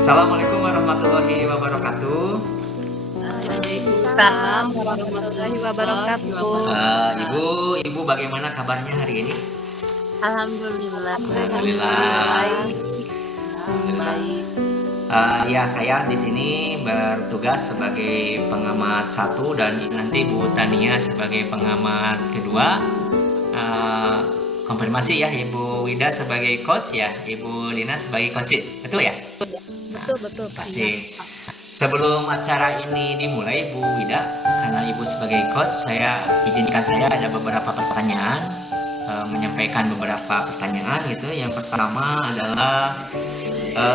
Assalamualaikum warahmatullahi wabarakatuh. Waalaikumsalam warahmatullahi wabarakatuh. Ibu bagaimana kabarnya hari ini? Alhamdulillah. Alhamdulillah. Baik. Ya, saya di sini bertugas sebagai pengamat satu dan nanti Bu Tania sebagai pengamat kedua. Konfirmasi ya, Ibu Wida sebagai coach ya, Ibu Lina sebagai coach, betul ya? Betul. Pasti. Sebelum acara ini dimulai, Bu Wida, karena Ibu sebagai coach, saya ada beberapa pertanyaan, menyampaikan beberapa pertanyaan gitu. Yang pertama adalah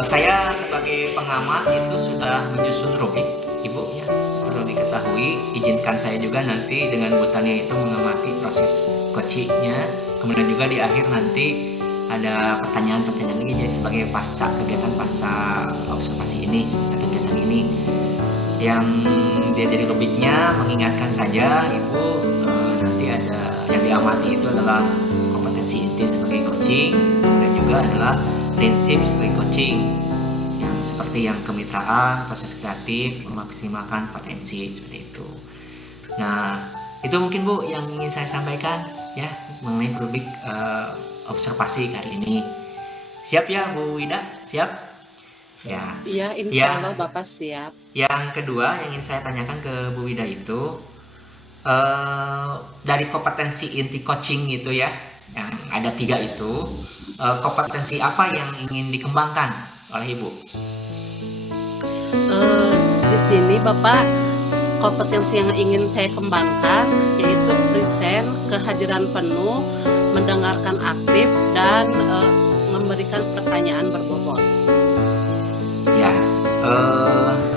saya sebagai pengamat itu sudah menyusun rubrik, Ibu ya. Perlu diketahui, izinkan saya juga nanti dengan Bu Tania itu mengamati proses coachingnya. Kemudian juga di akhir nanti ada pertanyaan-pertanyaan lagi jadi sebagai kegiatan pasca observasi ini, kegiatan ini yang dia jadi rubriknya mengingatkan saja Ibu, nanti ada yang diamati itu adalah kompetensi inti sebagai coaching, kemudian juga adalah prinsip sebagai coaching yang seperti yang kemitraan, proses kreatif, memaksimalkan potensi seperti itu. Nah, itu mungkin Bu yang ingin saya sampaikan ya mengenai rubrik observasi kali ini. Siap ya Bu Wida? Siap? Ya. Iya, insya Allah Bapak siap. Yang kedua yang ingin saya tanyakan ke Bu Wida itu dari kompetensi inti coaching itu ya, yang ada 3 itu, kompetensi apa yang ingin dikembangkan oleh Ibu? Di sini Bapak, kompetensi yang ingin saya kembangkan yaitu present, kehadiran penuh, mendengarkan aktif, dan memberikan pertanyaan berbobot. Ya,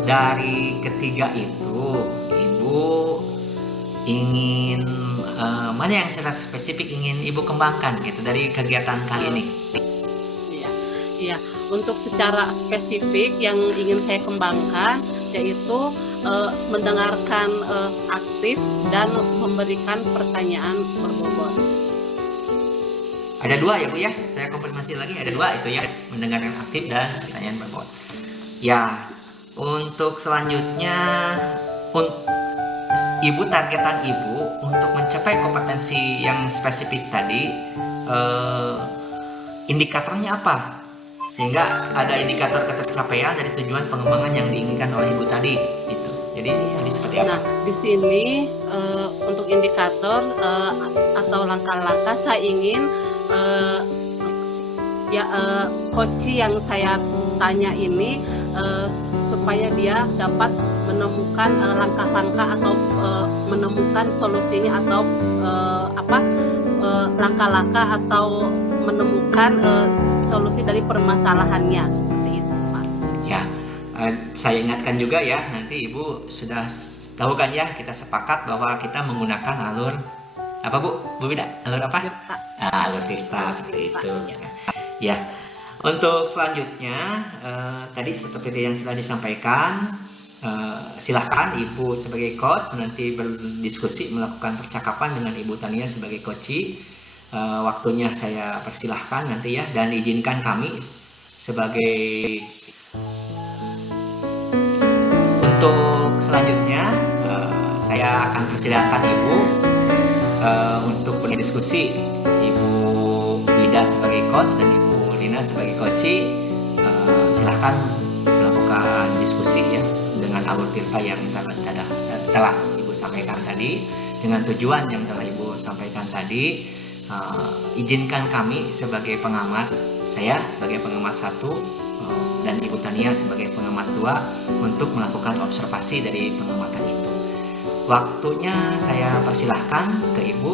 dari ketiga itu Ibu ingin mana yang secara spesifik ingin Ibu kembangkan gitu dari kegiatan kali ini? Iya. Untuk secara spesifik yang ingin saya kembangkan yaitu mendengarkan aktif dan memberikan pertanyaan berbobot. Ada 2 ya Bu ya, saya konfirmasi lagi ada 2 itu ya, mendengarkan aktif dan pertanyaan berbobot. Ya, untuk selanjutnya Ibu, targetan Ibu untuk mencapai kompetensi yang spesifik tadi, indikatornya apa? Sehingga ada indikator ketercapaian dari tujuan pengembangan yang diinginkan oleh Ibu tadi itu. Jadi seperti apa? Nah, di sini untuk indikator atau langkah-langkah saya ingin coach yang saya tanya ini supaya dia dapat menemukan langkah-langkah atau menemukan solusinya atau langkah-langkah atau menemukan solusi dari permasalahannya seperti itu, Pak. Ya, saya ingatkan juga ya, nanti Ibu sudah tahu kan ya, kita sepakat bahwa kita menggunakan alur apa Bu Bida? Alur apa? Alur Tirta seperti itu. Ya, untuk selanjutnya tadi seperti yang sudah disampaikan, silahkan Ibu sebagai coach nanti berdiskusi melakukan percakapan dengan Ibu Tania sebagai coach. Waktunya saya persilahkan nanti ya, dan izinkan kami sebagai untuk selanjutnya saya akan persilahkan Ibu untuk berdiskusi, Ibu Wida sebagai coach dan Ibu Lina sebagai coach. Silahkan melakukan diskusi ya dengan alur Tirta yang telah Ibu sampaikan tadi, dengan tujuan yang telah Ibu sampaikan tadi. Izinkan kami sebagai pengamat, saya sebagai pengamat 1 dan Ibu Tania sebagai pengamat 2 untuk melakukan observasi dari pengamatan itu. Waktunya saya persilahkan ke Ibu.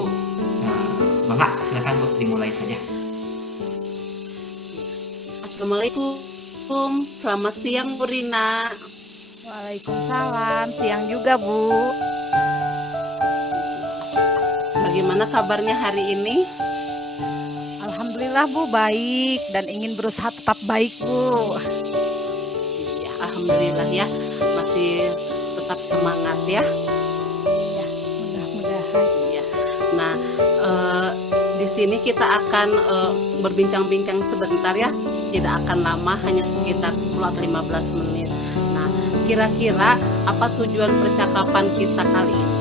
Mangga, silakan Bu, dimulai saja. Assalamualaikum, selamat siang Bu Rina. Waalaikumsalam, siang juga Bu. Bagaimana kabarnya hari ini? Alhamdulillah Bu, baik dan ingin berusaha tetap baik Bu. Ya, alhamdulillah ya, masih tetap semangat ya. Ya, mudah-mudahan. Ya. Nah, di di sini kita akan berbincang-bincang sebentar ya, tidak akan lama, hanya sekitar 10 atau 15 menit. Nah, kira-kira apa tujuan percakapan kita kali ini?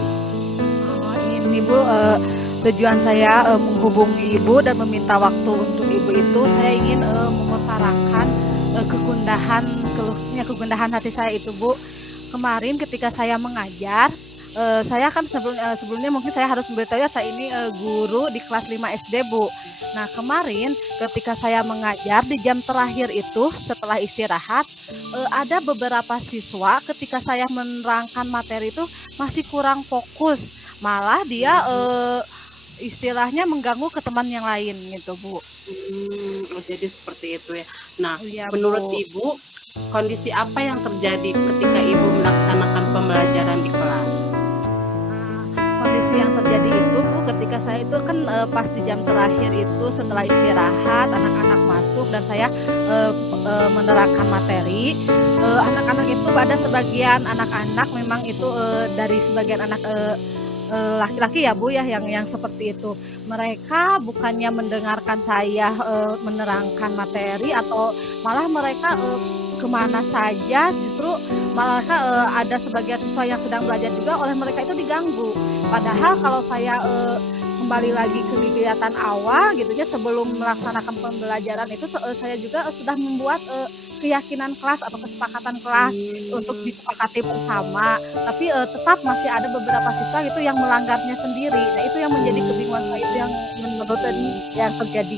Ini Bu, tujuan saya menghubungi Ibu dan meminta waktu untuk Ibu itu saya ingin mengutarakan kegundahan hati saya itu Bu. Kemarin ketika saya mengajar, saya kan sebelumnya mungkin saya harus memberitahu ya, saya ini guru di kelas 5 SD Bu. Nah kemarin ketika saya mengajar di jam terakhir itu setelah istirahat, ada beberapa siswa ketika saya menerangkan materi itu masih kurang fokus, malah dia istilahnya mengganggu ke teman yang lain gitu Bu. Jadi seperti itu ya. Nah, Iya, menurut Bu. Ibu, kondisi apa yang terjadi ketika Ibu melaksanakan pembelajaran di kelas? Kondisi yang terjadi itu Bu, ketika saya itu kan pas di jam terakhir itu setelah istirahat anak-anak masuk dan saya menerangkan materi, anak-anak itu ada sebagian anak-anak memang itu dari sebagian anak laki-laki ya Bu ya yang seperti itu, mereka bukannya mendengarkan saya menerangkan materi atau malah mereka kemana saja, justru malah ada sebagian siswa yang sedang belajar juga oleh mereka itu diganggu. Padahal kalau saya kembali lagi ke kegiatan awal gitu ya, sebelum melaksanakan pembelajaran itu saya juga sudah membuat keyakinan kelas atau kesepakatan kelas untuk disepakati bersama, tapi tetap masih ada beberapa siswa itu yang melanggarnya sendiri. Nah itu yang menjadi kebingungan saya, itu yang menurut yang terjadi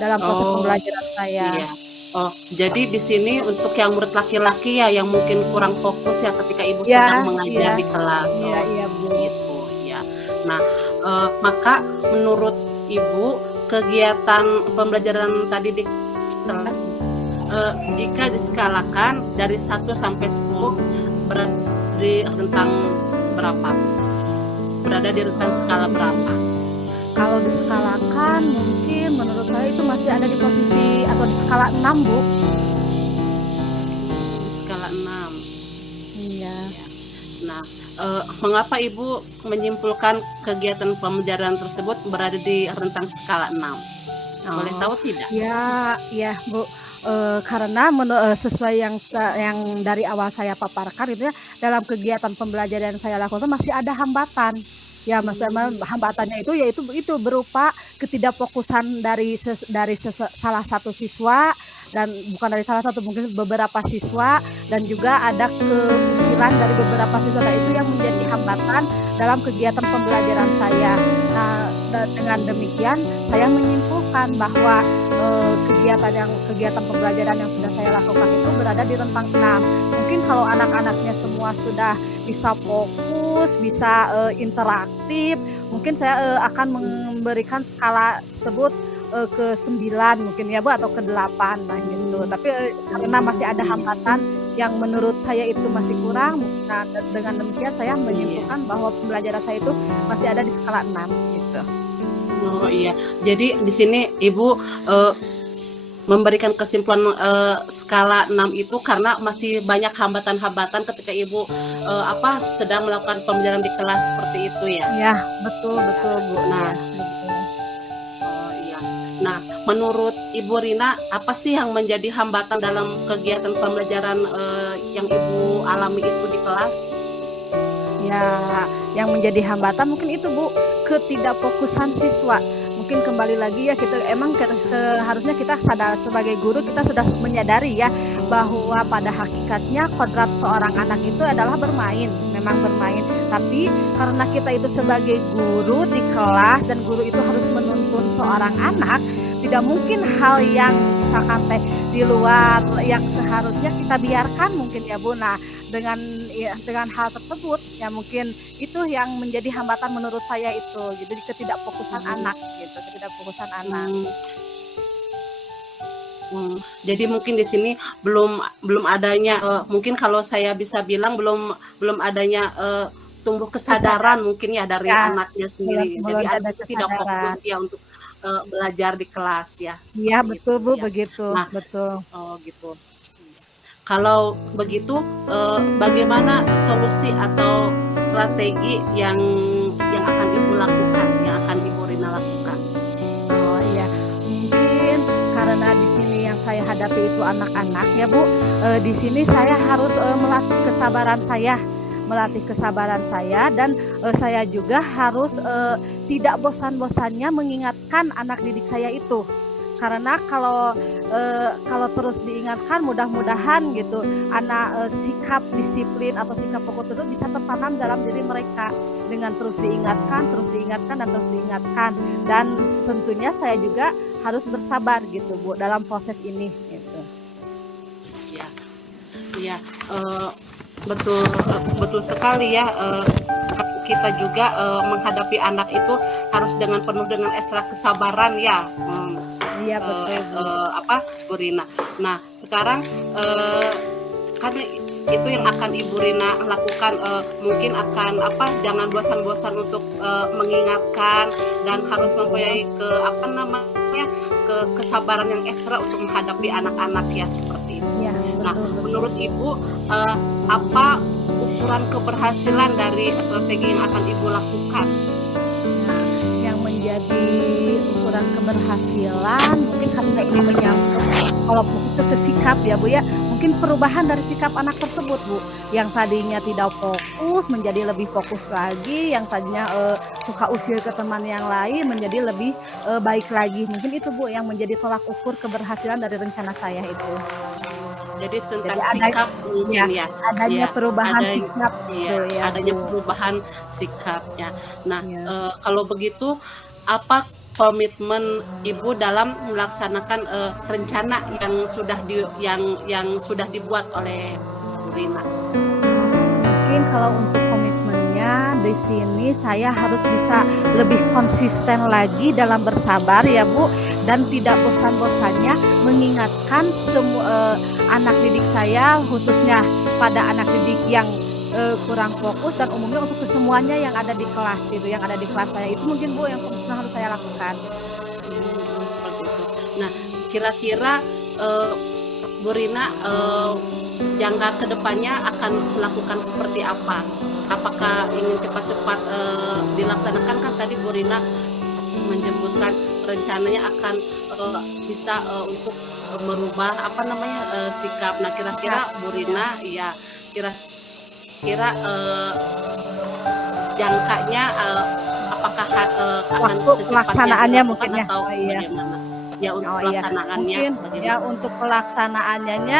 dalam proses pembelajaran saya. Iya. Oh, jadi di sini untuk yang murid laki-laki ya yang mungkin kurang fokus ya ketika Ibu sedang mengajar di kelas. Iya, Bu. Gitu ya. Nah, maka menurut Ibu kegiatan pembelajaran tadi di kelas jika diskalakan dari 1 sampai 10 berada di rentang berapa? Berada di rentang skala berapa? Kalau diskalakan mungkin menurut saya itu masih ada di posisi atau di skala 6 Bu. Di skala 6. Iya. Nah, mengapa Ibu menyimpulkan kegiatan pembelajaran tersebut berada di rentang skala 6? Boleh tahu tidak? Ya Bu. Karena sesuai yang dari awal saya paparkan itu ya, dalam kegiatan pembelajaran yang saya lakukan masih ada hambatan. Ya, hambatannya itu yaitu itu berupa ketidakfokusan dari salah satu siswa, dan bukan dari salah satu, mungkin beberapa siswa, dan juga ada kekecilan dari beberapa siswa. Nah, itu yang menjadi hambatan dalam kegiatan pembelajaran saya. Nah, dengan demikian saya menyimpulkan bahwa kegiatan pembelajaran yang sudah saya lakukan itu berada di rentang 6. Mungkin kalau anak-anaknya semua sudah bisa fokus, bisa interaktif, mungkin saya akan memberikan skala tersebut ke 9 mungkin ya Bu, atau ke 8 lah gitu. Tapi karena masih ada hambatan yang menurut saya itu masih kurang, nah dengan demikian saya menyimpulkan bahwa pembelajaran saya itu masih ada di skala 6 gitu. Oh iya, jadi di sini Ibu memberikan kesimpulan skala 6 itu karena masih banyak hambatan-hambatan ketika Ibu sedang melakukan pembelajaran di kelas seperti itu ya. Ya, betul Bu. Nah, iya. Nah, menurut Ibu Rina, apa sih yang menjadi hambatan dalam kegiatan pembelajaran yang Ibu alami itu di kelas? Ya, yang menjadi hambatan mungkin itu Bu, ketidakfokusan siswa. Mungkin kembali lagi ya, seharusnya kita sadar sebagai guru, kita sudah menyadari ya bahwa pada hakikatnya kodrat seorang anak itu adalah bermain, memang bermain. Tapi karena kita itu sebagai guru di kelas dan guru itu harus menuntun seorang anak, tidak mungkin hal yang misalkan di luar yang seharusnya kita biarkan mungkin ya Bu. Nah, dengan hal tersebut ya mungkin itu yang menjadi hambatan menurut saya itu, jadi ketidakfokusan anak gitu, ketidakfokusan anak. Jadi mungkin di sini belum adanya mungkin kalau saya bisa bilang belum adanya tumbuh kesadaran mungkin ya dari anaknya sendiri. Jadi anak itu tidak fokus ya untuk belajar di kelas ya. Iya betul Bu, ya. begitu. Nah, betul. Oh gitu. Kalau begitu, bagaimana solusi atau strategi yang akan Ibu lakukan, yang akan Ibu Rina lakukan? menghadapi itu anak-anak ya Bu, di sini saya harus melatih kesabaran saya dan saya juga harus tidak bosan-bosannya mengingatkan anak didik saya itu. Karena kalau terus diingatkan, mudah-mudahan gitu anak sikap disiplin atau sikap pokok itu bisa tertanam dalam diri mereka dengan terus diingatkan dan tentunya saya juga harus bersabar gitu Bu dalam proses ini gitu. Ya, ya, betul sekali ya. Kita juga menghadapi anak itu harus dengan penuh dengan ekstra kesabaran ya. Iya betul. Bu Rina. Nah sekarang kan itu yang akan Ibu Rina lakukan, mungkin akan jangan bosan-bosan untuk mengingatkan dan harus mempunyai kesabaran yang ekstra untuk menghadapi anak-anak ya seperti itu. Ya, Nah betul. menurut Ibu apa ukuran keberhasilan dari strategi yang akan Ibu lakukan? Yang menjadi ukuran keberhasilan mungkin karena ini menyangkut kalau itu ke sikap ya Bu ya, mungkin perubahan dari sikap anak tersebut Bu, yang tadinya tidak fokus menjadi lebih fokus lagi, yang tadinya suka usil ke teman yang lain menjadi lebih baik lagi, mungkin itu Bu yang menjadi tolak ukur keberhasilan dari rencana saya itu. Jadi tentang Jadi sikap mungkin ya, adanya perubahan ada- sikap gitu ya adanya Bu. perubahan sikapnya. Nah Ya. kalau begitu apa komitmen Ibu dalam melaksanakan rencana yang sudah dibuat oleh Bu Rina? Mungkin kalau untuk komitmennya di sini saya harus bisa lebih konsisten lagi dalam bersabar ya Bu, dan tidak bosan-bosannya mengingatkan semua anak didik saya, khususnya pada anak didik yang kurang fokus dan umumnya untuk kesemuanya yang ada di kelas itu, yang ada di kelas saya itu mungkin Bu yang harus saya lakukan. Seperti itu. Nah kira-kira Bu Rina jangka kedepannya akan melakukan seperti apa? Apakah ingin cepat-cepat dilaksanakan? Kan tadi Bu Rina menyebutkan rencananya akan bisa untuk merubah sikap. Nah kira-kira Bu Rina ya kira-kira jangkanya apakah akan Waktu secepatnya pelaksanaannya dilakukan mungkin ya. atau Oh, iya. bagaimana? Ya untuk Oh iya, pelaksanaannya mungkin bagaimana? ya untuk pelaksanaannya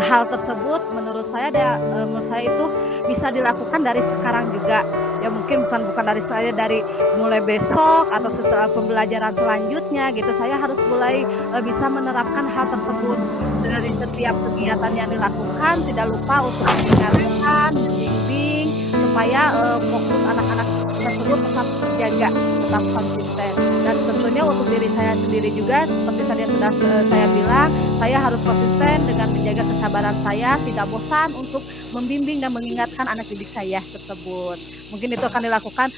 hal tersebut menurut saya itu bisa dilakukan dari sekarang juga. Ya mungkin bukan dari saya, dari mulai besok atau setelah pembelajaran selanjutnya gitu, saya harus mulai bisa menerapkan hal tersebut dari setiap kegiatan yang dilakukan. Tidak lupa untuk mengingatkan, membimbing supaya fokus anak-anak tersebut tetap terjaga, tetap konsisten. Dan tentunya untuk diri saya sendiri juga seperti tadi yang sudah saya bilang, saya harus konsisten dengan menjaga kesabaran saya, tidak bosan untuk membimbing dan mengingatkan anak didik saya tersebut. Mungkin itu akan dilakukan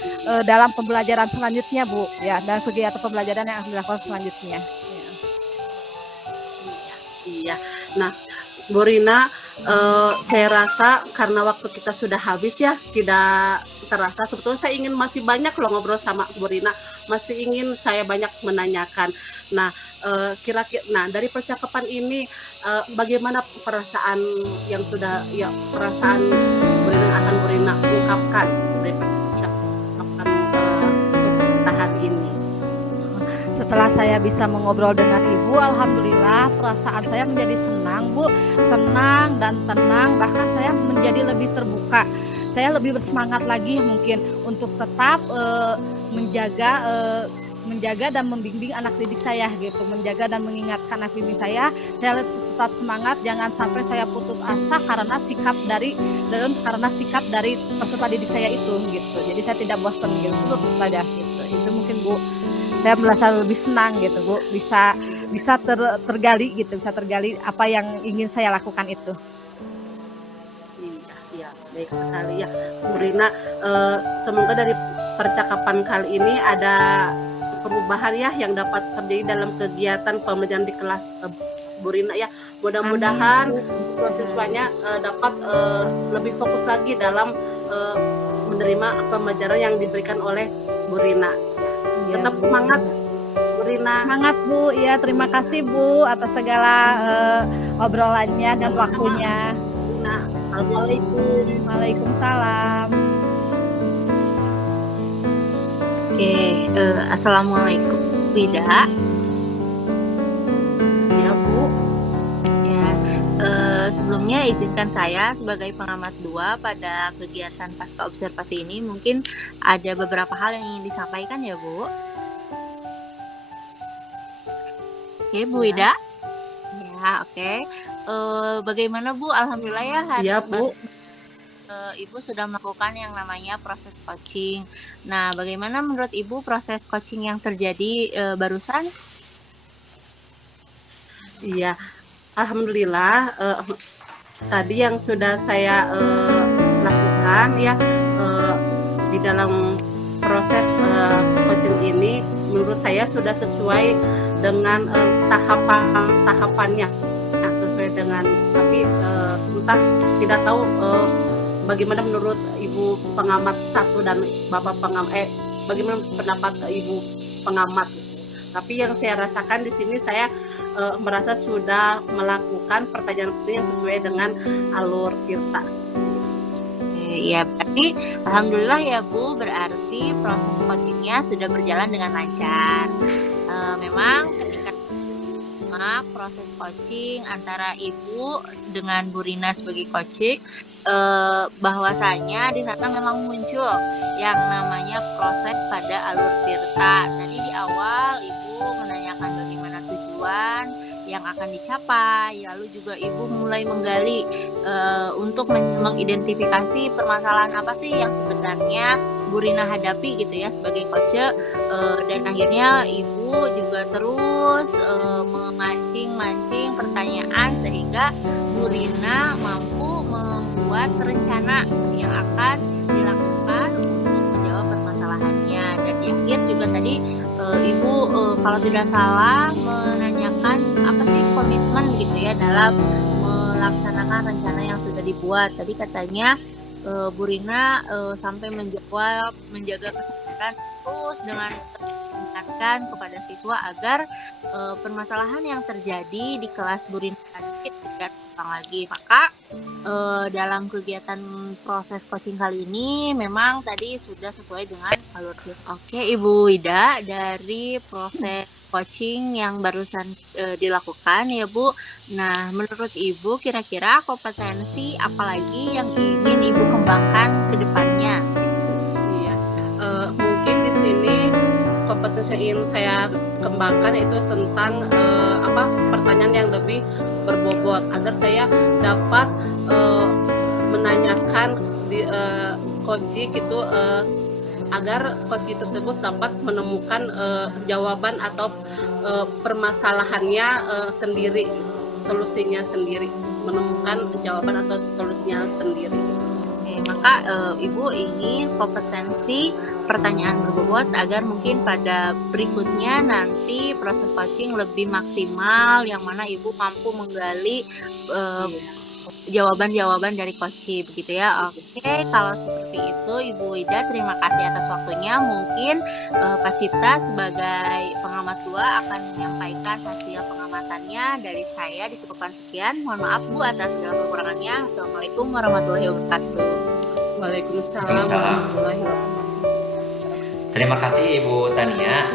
dalam pembelajaran selanjutnya Bu ya, dan kegiatan pembelajaran yang akan dilakukan selanjutnya ya. Iya. Nah, Bu Rina, saya rasa karena waktu kita sudah habis ya, tidak terasa. Sebetulnya saya ingin masih banyak loh ngobrol sama Bu Rina, masih ingin saya banyak menanyakan. Nah, kira-kira, dari percakapan ini, bagaimana perasaan perasaan Bu Rina akan Bu Rina ungkapkan dari percakapan pemerintahan ini? Setelah saya bisa mengobrol dengan Ibu, alhamdulillah perasaan saya menjadi senang Bu, senang dan tenang, bahkan saya menjadi lebih terbuka. Saya lebih bersemangat lagi mungkin untuk tetap menjaga dan membimbing anak didik saya gitu, menjaga dan mengingatkan anak didik saya tetap semangat, jangan sampai saya putus asa karena sikap dari peserta didik saya itu gitu. Jadi saya tidak bosan gitu, terus saja gitu. Itu mungkin Bu, saya merasa lebih senang gitu Bu, bisa tergali gitu, bisa tergali apa yang ingin saya lakukan itu. Iya, baik sekali ya Bu Rina. Semoga dari percakapan kali ini ada perubahan ya yang dapat terjadi dalam kegiatan pembelajaran di kelas Bu Rina ya. Mudah-mudahan siswa-siswanya dapat lebih fokus lagi dalam menerima pembelajaran yang diberikan oleh Bu Rina. Ya, Tetap Bu. semangat Bu Rina. Semangat Bu, ya terima kasih Bu atas segala obrolannya dan waktunya. Rina. Assalamualaikum. Waalaikumsalam. Oke, assalamualaikum Wida. Ya Bu. Ya, sebelumnya izinkan saya sebagai pengamat 2 pada kegiatan pasca observasi ini mungkin ada beberapa hal yang ingin disampaikan ya Bu. Oke, Bu Wida. Ya, oke. Bagaimana Bu? Alhamdulillah ya hari Ya Bu. Ibu sudah melakukan yang namanya proses coaching. Nah, bagaimana menurut Ibu proses coaching yang terjadi barusan? Iya. Alhamdulillah tadi yang sudah saya lakukan ya di dalam proses coaching ini menurut saya sudah sesuai dengan tahapannya sesuai dengan, tapi entah tidak tahu bagaimana menurut Ibu pengamat 1 dan Bapak pengamat bagaimana pendapat Ibu pengamat. Tapi yang saya rasakan di sini saya merasa sudah melakukan pertanyaan yang sesuai dengan alur tirta. Ya, berarti alhamdulillah ya Bu, berarti proses coachingnya sudah berjalan dengan lancar. Memang ketika proses coaching antara Ibu dengan Bu Rina sebagai coaching, bahwasanya di sana memang muncul yang namanya proses pada alur tirta. Tadi di awal Ibu menanyakan bagaimana tujuan yang akan dicapai, lalu juga Ibu mulai menggali untuk mengidentifikasi permasalahan apa sih yang sebenarnya Bu Rina hadapi gitu ya sebagai coach, dan akhirnya Ibu juga terus memancing pertanyaan sehingga Bu Rina mampu membuat rencana yang akan dilakukan untuk menjawab permasalahannya. Dan di akhir juga tadi Ibu kalau tidak salah menanyakan apa sih komitmen gitu ya dalam melaksanakan rencana yang sudah dibuat. Tadi katanya Bu Rina sampai menjaga kesabaran terus dengan mengingatkan kepada siswa agar permasalahan yang terjadi di kelas Bu Rina tadi tidak terulang lagi. Maka dalam kegiatan proses coaching kali ini memang tadi sudah sesuai dengan alur. Oke, Ibu Wida, dari proses coaching yang barusan dilakukan ya Bu. Nah, menurut Ibu kira-kira kompetensi apalagi yang ingin Ibu kembangkan ke depannya? Iya. Mungkin di sini kompetensi yang ingin saya kembangkan itu tentang pertanyaan yang lebih berbobot agar saya dapat menanyakan di coaching itu agar coaching tersebut dapat menemukan jawaban atau permasalahannya sendiri, solusinya sendiri, menemukan jawaban atau solusinya sendiri. Maka Ibu ingin kompetensi pertanyaan berbobot agar mungkin pada berikutnya nanti proses coaching lebih maksimal, yang mana Ibu mampu menggali jawaban-jawaban dari coaching begitu ya. Oke, kalau seperti itu Ibu Wida, terima kasih atas waktunya. Mungkin Pak Cipta sebagai pengamat 2 akan menyampaikan hasil pengamatannya. Dari saya dicukupkan sekian. Mohon maaf Bu atas segala kekurangannya. Assalamualaikum warahmatullahi wabarakatuh. Waalaikumsalam warahmatullahi wabarakatuh. Terima kasih Ibu Tania.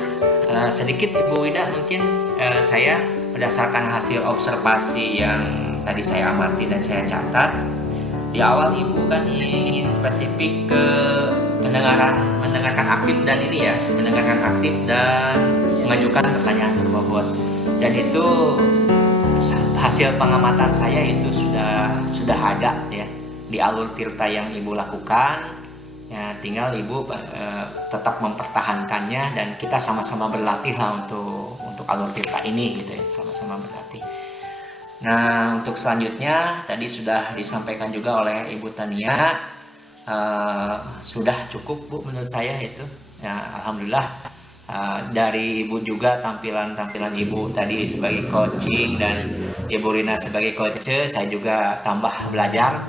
Sedikit Ibu Wida, mungkin saya berdasarkan hasil observasi yang tadi saya amati dan saya catat, di awal Ibu kan ingin spesifik ke mendengarkan aktif dan ini ya, mendengarkan aktif dan mengajukan pertanyaan berbobot. Dan itu hasil pengamatan saya itu sudah ada ya di alur tirta yang Ibu lakukan. Ya, tinggal Ibu tetap mempertahankannya dan kita sama-sama berlatih lah untuk alur tirta ini gitu ya, sama-sama berlatih. Nah, untuk selanjutnya tadi sudah disampaikan juga oleh Ibu Tania, sudah cukup Bu menurut saya itu. Ya, alhamdulillah dari Ibu juga tampilan Ibu tadi sebagai coaching dan Ibu Rina sebagai coach, saya juga tambah belajar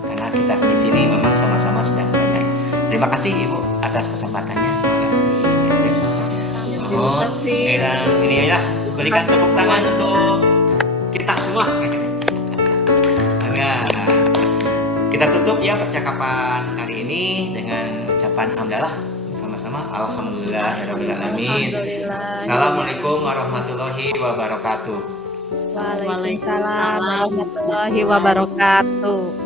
karena kita di sini memang sama-sama sedang belajar. Terima kasih Ibu atas kesempatannya. Nun. Dan ini ya, berikan tepuk tangan untuk kita semua. Nah, kita tutup ya percakapan hari ini dengan ucapan hamdalah sama-sama. Alhamdulillahirobbilalamin. Assalamualaikum warahmatullahi wabarakatuh. Waalaikumsalam warahmatullahi wabarakatuh.